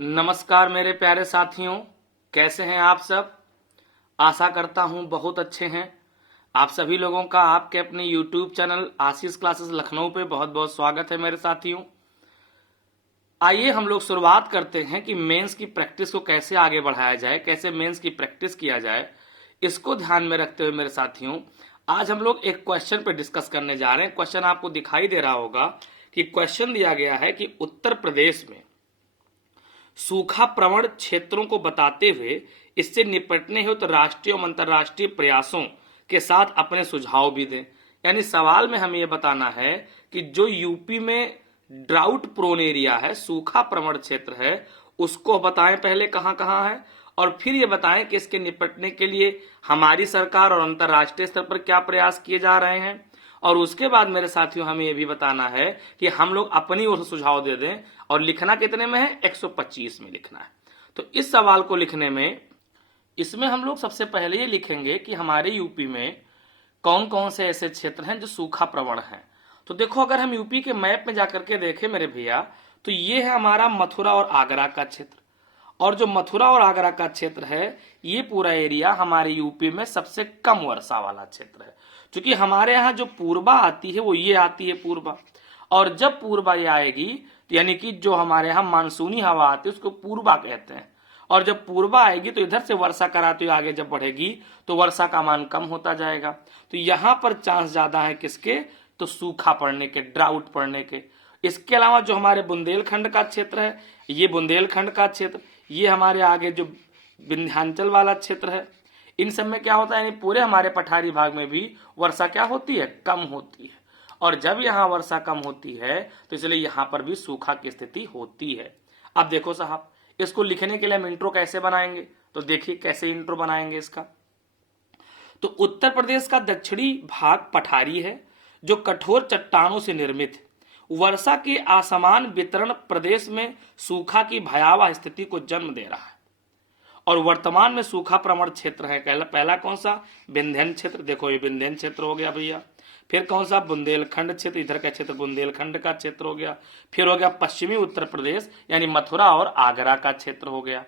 नमस्कार मेरे प्यारे साथियों, कैसे हैं आप सब। आशा करता हूं बहुत अच्छे हैं। आप सभी लोगों का आपके अपने YouTube चैनल आशीष क्लासेस लखनऊ पे बहुत बहुत स्वागत है मेरे साथियों। आइए हम लोग शुरुआत करते हैं कि मेंस की प्रैक्टिस को कैसे आगे बढ़ाया जाए, कैसे मेंस की प्रैक्टिस किया जाए। इसको ध्यान में रखते हुए मेरे साथियों, आज हम लोग एक क्वेश्चन पे डिस्कस करने जा रहे हैं। क्वेश्चन आपको दिखाई दे रहा होगा कि क्वेश्चन दिया गया है कि उत्तर प्रदेश में सूखा प्रवण क्षेत्रों को बताते हुए इससे निपटने हेतु राष्ट्रीय और अंतर्राष्ट्रीय प्रयासों के साथ अपने सुझाव भी दें। यानी सवाल में हमें यह बताना है कि जो यूपी में ड्राउट प्रोन एरिया है, सूखा प्रवण क्षेत्र है, उसको बताएं पहले कहां कहां है, और फिर ये बताएं कि इसके निपटने के लिए हमारी सरकार और अंतर्राष्ट्रीय स्तर पर क्या प्रयास किए जा रहे हैं। और उसके बाद मेरे साथियों हमें यह भी बताना है कि हम लोग अपनी ओर से सुझाव दे दें। और लिखना कितने में है? 125 में लिखना है। तो इस सवाल को लिखने में इसमें हम लोग सबसे पहले ये लिखेंगे कि हमारे यूपी में कौन कौन से ऐसे क्षेत्र हैं जो सूखा प्रवण हैं। तो देखो, अगर हम यूपी के मैप में जाकर के देखें मेरे भैया, तो ये है हमारा मथुरा और आगरा का क्षेत्र। और जो मथुरा और आगरा का क्षेत्र है, ये पूरा एरिया हमारे यूपी में सबसे कम वर्षा वाला क्षेत्र है। क्योंकि हमारे यहाँ जो पूर्वा आती है वो ये आती है पूर्वा, और जब पूर्वा ये आएगी तो यानी कि जो हमारे यहाँ मानसूनी हवा आती है उसको पूर्वा कहते हैं। और जब पूर्वा आएगी तो इधर से वर्षा कराती हुई आगे जब बढ़ेगी तो वर्षा का मान कम होता जाएगा। तो यहाँ पर चांस ज्यादा है किसके? तो सूखा पड़ने के, ड्राउट पड़ने के। इसके अलावा जो हमारे बुंदेलखंड का क्षेत्र है, ये बुंदेलखंड का क्षेत्र, ये हमारे आगे जो विंध्याचल वाला क्षेत्र है, इन सब में क्या होता है, यानी पूरे हमारे पठारी भाग में भी वर्षा क्या होती है? कम होती है। और जब यहाँ वर्षा कम होती है तो इसलिए यहाँ पर भी सूखा की स्थिति होती है। अब देखो साहब, इसको लिखने के लिए हम इंट्रो कैसे बनाएंगे, तो देखिए कैसे इंट्रो बनाएंगे इसका। तो उत्तर प्रदेश का दक्षिणी भाग पठारी है जो कठोर चट्टानों से निर्मित है। वर्षा के असमान वितरण प्रदेश में सूखा की भयावह स्थिति को जन्म दे रहा है। और वर्तमान में सूखा प्रवण क्षेत्र है। पहला कौन सा? विंध्यन क्षेत्र। देखो ये विंध्यन क्षेत्र हो गया भैया। फिर कौन सा? बुंदेलखंड क्षेत्र। इधर का क्षेत्र बुंदेलखंड का क्षेत्र हो गया। फिर हो गया पश्चिमी उत्तर प्रदेश, यानी मथुरा और आगरा का क्षेत्र हो गया।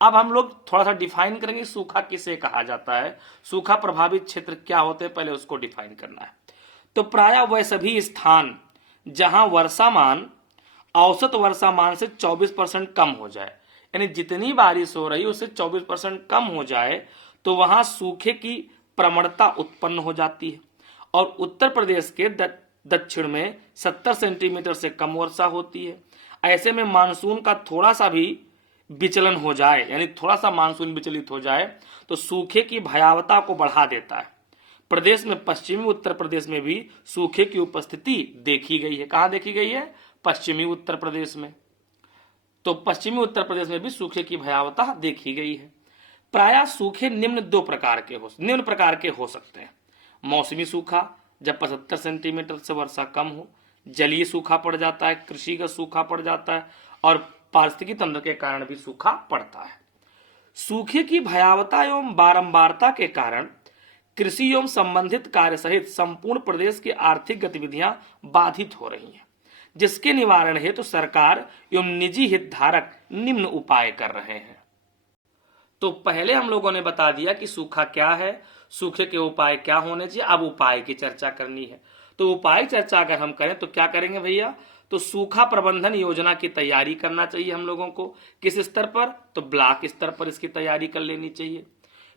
अब हम लोग थोड़ा सा डिफाइन करेंगे सूखा किसे कहा जाता है, सूखा प्रभावित क्षेत्र क्या होते हैं, पहले उसको डिफाइन करना है। तो प्रायः वह सभी स्थान जहां वर्षामान औसत वर्षामान से 24% कम हो जाए, यानी जितनी बारिश हो रही उससे 24% कम हो जाए, तो वहां सूखे की प्रवणता उत्पन्न हो जाती है। और उत्तर प्रदेश के दक्षिण में 70 सेंटीमीटर से कम वर्षा होती है। ऐसे में मानसून का थोड़ा सा भी विचलन हो जाए, यानी थोड़ा सा मानसून विचलित हो जाए, तो सूखे की भयावता को बढ़ा देता है। प्रदेश में पश्चिमी उत्तर प्रदेश में भी सूखे की उपस्थिति देखी गई है। कहां देखी गई है? पश्चिमी उत्तर प्रदेश में। तो पश्चिमी उत्तर प्रदेश में भी सूखे की भयावता देखी गई है। प्रायः सूखे निम्न प्रकार के हो सकते हैं। मौसमी सूखा, जब 75 सेंटीमीटर से वर्षा कम हो, जलीय सूखा पड़ जाता है, कृषिगत सूखा पड़ जाता है, और पारिस्थितिकी तंत्र के कारण भी सूखा पड़ता है। सूखे की भयावता एवं बारंबारता के कारण कृषि एवं संबंधित कार्य सहित संपूर्ण प्रदेश की आर्थिक गतिविधियां बाधित हो रही हैं, जिसके निवारण हेतु सरकार एवं निजी हितधारक निम्न उपाय कर रहे हैं। तो पहले हम लोगों ने बता दिया कि सूखा क्या है, सूखे के उपाय क्या होने चाहिए। अब उपाय की चर्चा करनी है। तो उपाय चर्चा अगर हम करें तो क्या करेंगे भैया? तो सूखा प्रबंधन योजना की तैयारी करना चाहिए हम लोगों को। किस स्तर पर? तो ब्लॉक स्तर पर इसकी तैयारी कर लेनी चाहिए।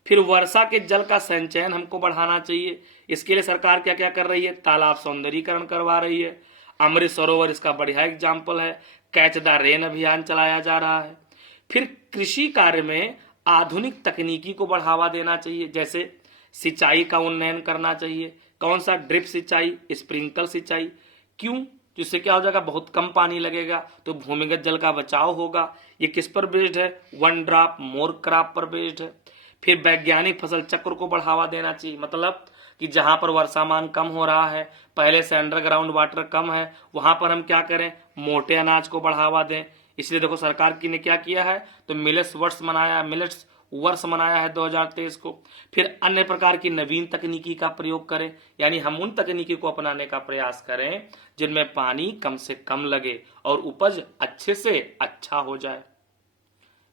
फिर वर्षा के जल का संचयन हमको बढ़ाना चाहिए। इसके लिए सरकार क्या क्या कर रही है? तालाब सौंदर्यीकरण करवा रही है। अमृत सरोवर इसका बढ़िया एग्जाम्पल है। कैच द रेन अभियान चलाया जा रहा है। फिर कृषि कार्य में आधुनिक तकनीकी को बढ़ावा देना चाहिए, जैसे सिंचाई का उन्नयन करना चाहिए। कौन सा? ड्रिप सिंचाई, स्प्रिंकल सिंचाई। क्यों? जिससे क्या हो जाएगा? बहुत कम पानी लगेगा, तो भूमिगत जल का बचाव होगा। ये किस पर बेस्ड है? वन ड्रॉप मोर क्रॉप पर बेस्ड है। फिर वैज्ञानिक फसल चक्र को बढ़ावा देना चाहिए, मतलब कि जहां पर वर्षामान कम हो रहा है, पहले से अंडरग्राउंड वाटर कम है, वहां पर हम क्या करें? मोटे अनाज को बढ़ावा दें। इसलिए देखो सरकार की ने क्या किया है? तो मिलेट्स वर्ष मनाया है 2023 को। फिर अन्य प्रकार की नवीन तकनीकी का प्रयोग करें, यानी हम उन तकनीकी को अपनाने का प्रयास करें जिनमें पानी कम से कम लगे और उपज अच्छे से अच्छा हो जाए।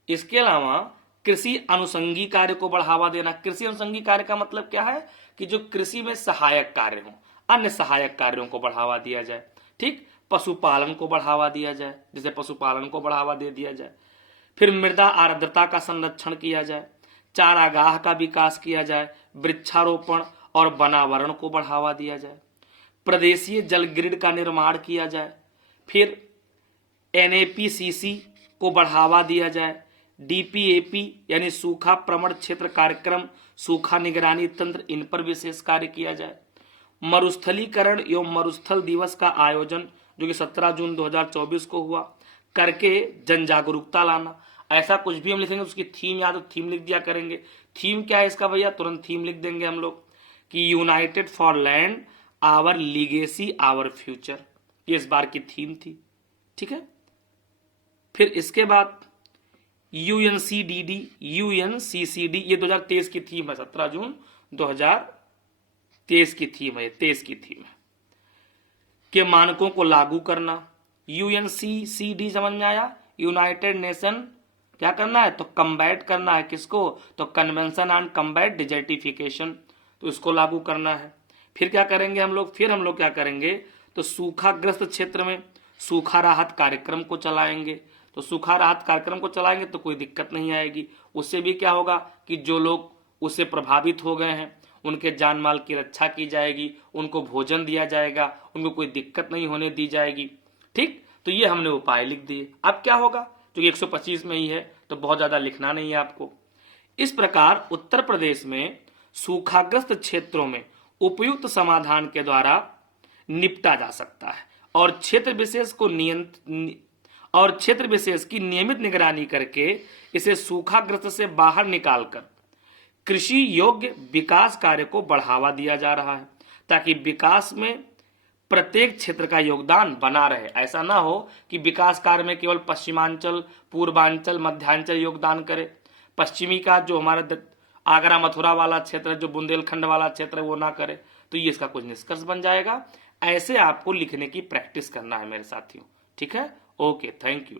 इसके अलावा कृषि अनुषंगी कार्य को बढ़ावा देना। कृषि अनुषंगी कार्य का मतलब क्या है कि जो कृषि में सहायक कार्य हो, अन्य सहायक कार्यों को बढ़ावा दिया जाए। ठीक, पशुपालन को बढ़ावा दिया जाए, जैसे पशुपालन को बढ़ावा दे दिया जाए। फिर मृदा आर्द्रता का संरक्षण किया जाए, चारागाह का विकास किया जाए, वृक्षारोपण और वनावरण को बढ़ावा दिया जाए, प्रदेशीय जल ग्रिड का निर्माण किया जाए, फिर NAPCC को बढ़ावा दिया जाए, DPAP यानी सूखा प्रवण क्षेत्र कार्यक्रम, सूखा निगरानी तंत्र, इन पर विशेष कार्य किया जाए। मरुस्थलीकरण एवं मरुस्थल दिवस का आयोजन जो कि 17 जून 2024 को हुआ, करके जन जागरूकता लाना। ऐसा कुछ भी हम लिखेंगे उसकी थीम याद हो, थीम लिख दिया करेंगे। थीम क्या है इसका भैया, तुरंत थीम लिख देंगे हम लोग कि united for land, our legacy, our future, ये इस बार की थीम थी। ठीक है, फिर इसके बाद UNCDD, UNCCD, ये 2023 की थीम है, 17 जून 2023 की थीम है, 23 की थीम है, के मानकों को लागू करना। UNCCD समझ में आया, यूनाइटेड नेशन क्या करना है, तो कम्बैट करना है, किसको, तो कन्वेंशन ऑन कम्बैट डिजर्टिफिकेशन, तो इसको लागू करना है। फिर क्या करेंगे हम लोग, फिर हम लोग क्या करेंगे, तो सूखाग्रस्त क्षेत्र में सूखा राहत कार्यक्रम को चलाएंगे। तो सूखा राहत कार्यक्रम को चलाएंगे तो कोई दिक्कत नहीं आएगी, उससे भी क्या होगा कि जो लोग उससे प्रभावित हो गए हैं उनके जान माल की रक्षा की जाएगी, उनको भोजन दिया जाएगा, उनको कोई दिक्कत नहीं होने दी जाएगी। ठीक, तो ये हमने उपाय लिख दिए। अब क्या होगा, क्योंकि 125 में ही है तो बहुत ज्यादा लिखना नहीं है आपको। इस प्रकार उत्तर प्रदेश में सूखाग्रस्त क्षेत्रों में उपयुक्त समाधान के द्वारा निपटा जा सकता है और क्षेत्र विशेष की नियमित निगरानी करके इसे सूखाग्रस्त से बाहर निकालकर कृषि योग्य विकास कार्य को बढ़ावा दिया जा रहा है, ताकि विकास में प्रत्येक क्षेत्र का योगदान बना रहे। ऐसा ना हो कि विकास कार्य में केवल पश्चिमांचल, पूर्वांचल, मध्यांचल योगदान करे, पश्चिमी का जो हमारा आगरा मथुरा वाला क्षेत्र है, जो बुंदेलखंड वाला क्षेत्र है, वो ना करे, तो ये इसका कुछ निष्कर्ष बन जाएगा। ऐसे आपको लिखने की प्रैक्टिस करना है मेरे साथियों। ठीक है, ओके, थैंक यू।